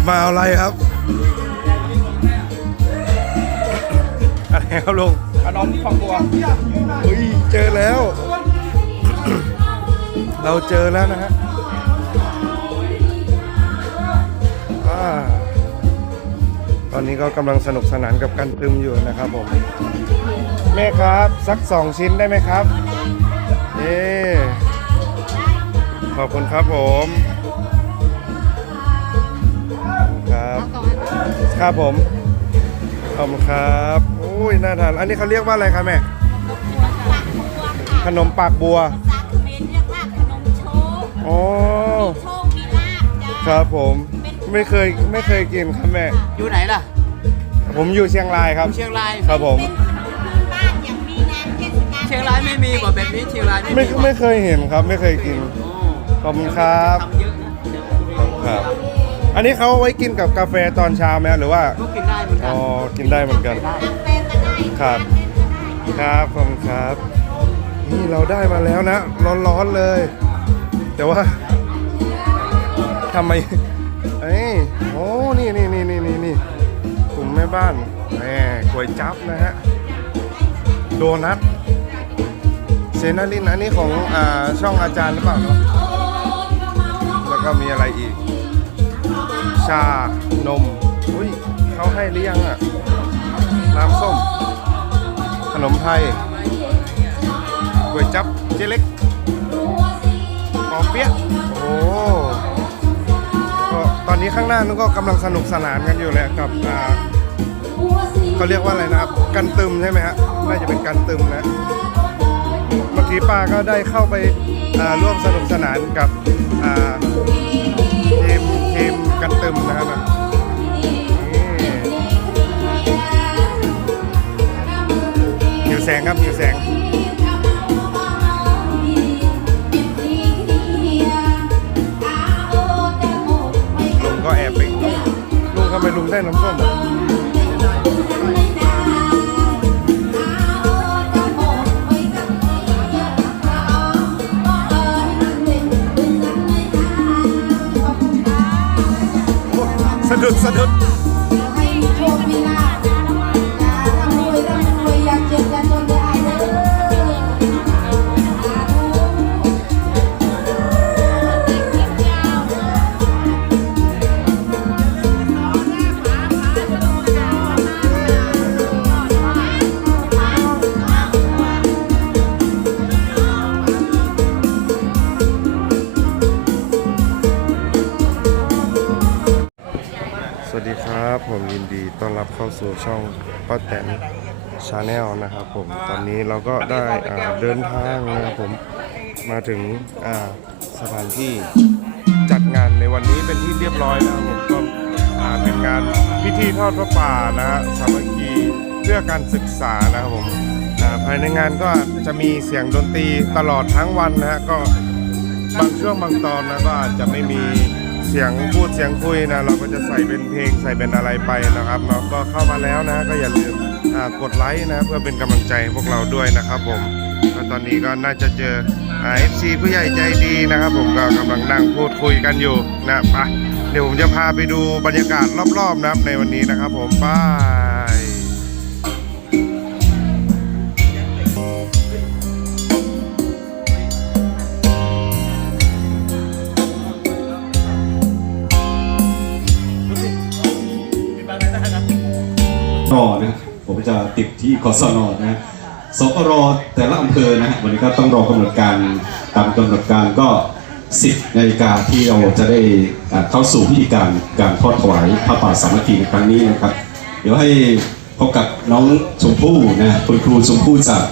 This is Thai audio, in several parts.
ลุงแอบมาเอาอะไรครับ อะไรครับลุงขนมฝักบัวเฮ้ยเจอแล้ว เราเจอแล้วนะฮะอ่าตอนนี้ก็กำลังสนุกสนานกับกันตึมอยู่นะครับผม แม่ครับสักสองชิ้นได้ไหมครับเอ๊ขอบคุณครับผม ครับผมขอบคุณครับโอ้ยน่าทานอันนี้เขาเรียกว่าอะไรครับแม่ขนมปากบัวภาษาเขมรเรียกว่าขนมโชกอ๋อโชคมีลาบจ้าครับผมไม่เคยไม่เคยกินครับแม่ อยู่ไหนล่ะ ผมอยู่เชียงรายครับ เชียงรายครับผมเป็นขนมพื้นบ้านอย่างมีงานเทศกาลเชียงรายไม่มีบ่แบบนี้เชียงรายไม่ไม่มีบ่ไม่เคยเห็นครับ ไม่เคยกินโอ้ขอบคุณครับทำเยอะนะครับ อันนี้เขาเอาไว้กินกับกาแฟตอนเช้าไหมหรือว่า ก็กินได้เหมือนกัอ๋อกินได้เหมือนกันกาแฟก็ได้ครับ ครับขอบคุณครับ นี่เราได้มาแล้วนะ ร้อนๆเลย แต่ว่าทำไมเอ้ยโอ้นี่นี่นี่นี่นี่นี่กลุ่มแม่บ้านแหมก๋วยจั๊บนะฮะ โดนัทเซนาลินอันนี้ของอ่าช่องอาจารย์หรือเปล่าเนาะแล้วก็มีอะไรอีก ชานม อุ้ยเขาให้หรือยังอะ น้ำส้ม ขนมไทยก๋วยจับเจ๊เล็กปอเปี๊ยะโอ้ก็ตอนนี้ข้างหน้านู้นก็กำลังสนุกสนานกันอยู่เลยกับอ่าเขาเรียกว่าอะไรนะครับ กันตึมใช่ไหมฮะ น่าจะเป็นกันตึมนะเมื่อกี้ป้าก็ได้เข้าไปร่วมสนุกสนานกับ มกันตึมนะนะหิวแสงครับหิวแสงลุงก็แอบไปลุงลุงทำไมลุงได้น้ำส้ม อ้ส เข้าสู่ช่องป้าแตนชาแนลนะครับผมตอนนี้เราก็ได้อ่าเดินทางนะครับผมมาถึงอ่าสถานที่จัดงานในวันนี้เป็นที่เรียบร้อยนะครับผมก็อ่าเป็นงานพิธีทอดพระป่านะฮะสามัคคีเพื่อการศึกษานะครับผมอ่าภายในงานก็จะมีเสียงดนตรีตลอดทั้งวันนะฮะก็บางช่วงบางตอนนะก็อาจจะไม่มี เสียงพูดเสียงคุยนะเราก็จะใส่เป็นเพลงใส่เป็นอะไรไปนะครับเนาะก็เข้ามาแล้วนะก็อย่าลืมกดไลค์นะเพื่อเป็นกำลังใจพวกเราด้วยนะครับผมก็ตอนนี้ก็น่าจะเจอเอฟซีผู้ใหญ่ใจดีนะครับ ผมก็กำลังนั่งพูดคุยกันอยู่นะไปเดี๋ยวผมจะพาไปดูบรรยากาศรอบๆนะในวันนี้นะครับ ผมบาย ที่กศนนะสกรแต่ละอำเภอนะฮะวันนี้ก็ต้องรอกำหนดการตามกำหนดการก็ 10นาฬิกาที่เราจะได้เข้าสู่พิธีการการทอดถวายพระป่าสามัคคีในครั้งนี้นะครับ เดี๋ยวให้พบกับน้องชมพู่นะคุณครูชมพู่จาก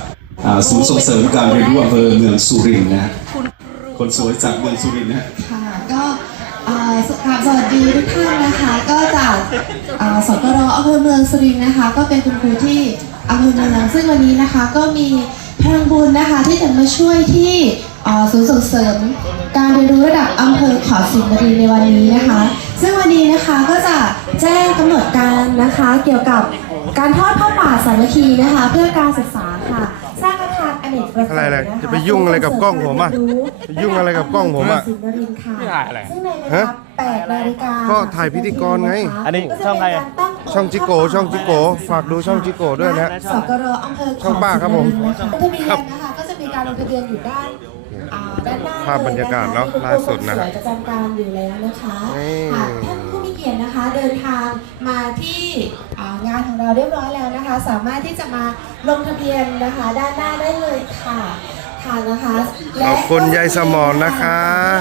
ศูนย์ส่งเสริมการเรียนรู้อำเภอเมืองสุรินทร์นะคนสวยจากเมืองสุรินทร์นะค่ะก็เอ่อกราบสวัสดีทุกท่านนะคะ ก็จากสกรอำเภอเมืองสุรินทร์นะคะ ก็เป็นคุณครูที่ อำเภอเมืองซึ่งวันนี้นะคะก็มีพลังบุญนะคะที่จะมาช่วยที่ศูนย์ส่งเสริม การเรียนรู้ระดับอำเภอขอสินบุรีในวันนี้นะคะ ซึ่งวันนี้นะคะก็จะแจ้งกำหนดการนะคะเกี่ยวกับการทอดผ้าป่าสามัคคีนะคะ เพื่อการศึกษาค่ะ กประสงค์อะไรอะไรนคจะไปยุ่งอะไรกับกล้องผมอะเสริมไปยุ่งอะไรกับกล้องผมอะสินรินทร์ค่ะไม่ถ่ายอะไรซึ่งในเวฮะลา8นาฬิกาก็ถ่ายพิธีกรไง อันนี้ช่องใครอะ ช่องจิโกช่องจิโกฝากดูช่องจิโกด้วยนะสกรอำเภอช่องป้าครับผมขอสินรินทร์นะคะทะเบียนนะคะก็จะมีการลงทะเบียนอยู่ด้านอ่าด้านหน้าภาพบรรยากาศเนอะลยคล่าสุดนะสวยประจำการอยู่แล้วนะคะนี่ หากท่านผู้มี เกียรตินะคะเดินทางมาที่อ่างานของเราเรียบร้อยแล้วนะคะ สามารถที่จะมาลงทะเบียนนะคะ ด้านหน้าได้เลยค่ะค่ะนะคะและขอบคุณยายสมรนะคะ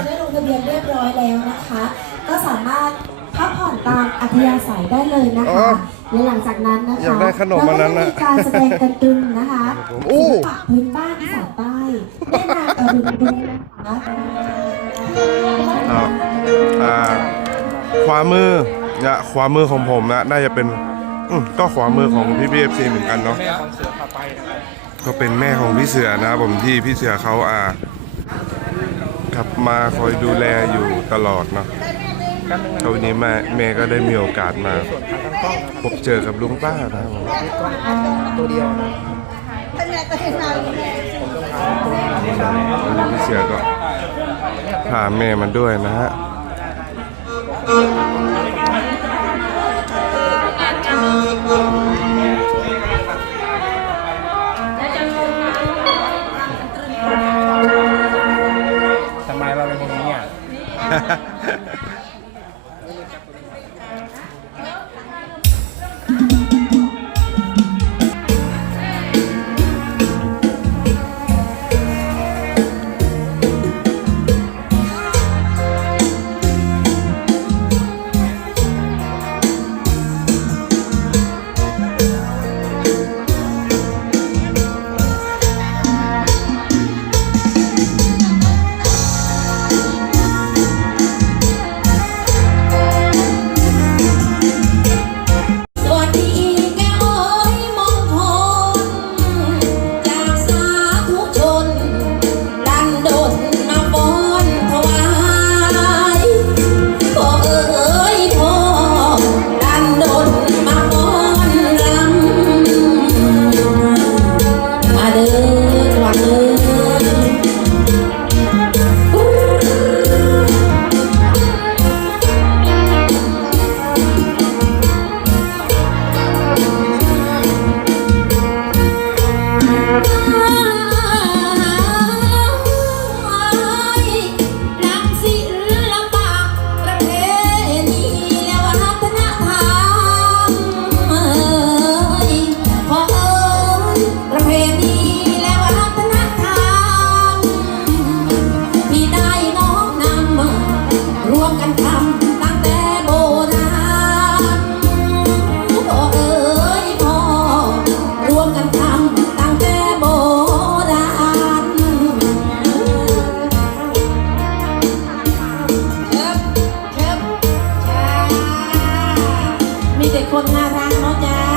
ได้ลงทะเบียนเรียบร้อยแล้วนะคะ ก็สามารถพักผ่อนตามอัธยาศัยได้เลยนะอ๋อคะและหลังจากนั้นนะคะอยากได้ขนมอันนั้นน่ะเราก็จะมีการแสดงกันตึงนะคะอู้ศิลปะพื้นบ้านอีสานใต้ได้นางอรุณรุ่งนะคะอ่าอ่า ขวามือนะขวามือของผมนะน่าจะเป็นอืมก็ขวามือของพี่พีเอฟซีเหมือนกันเนาะก็เป็นแม่ของพี่เสือนะครับผมที่พี่เสือเขาอ่ากลับมาคอยดูแลอยู่ตลอดเนาะก็วันนี้แม่แม่ก็ได้มีโอกาสมาพบเจอกับลุงป้านะครับผมวันนี้พี่เสือก็พาแม่มาด้วยนะฮะ ท คนน่ารักเนาะจ๊ะ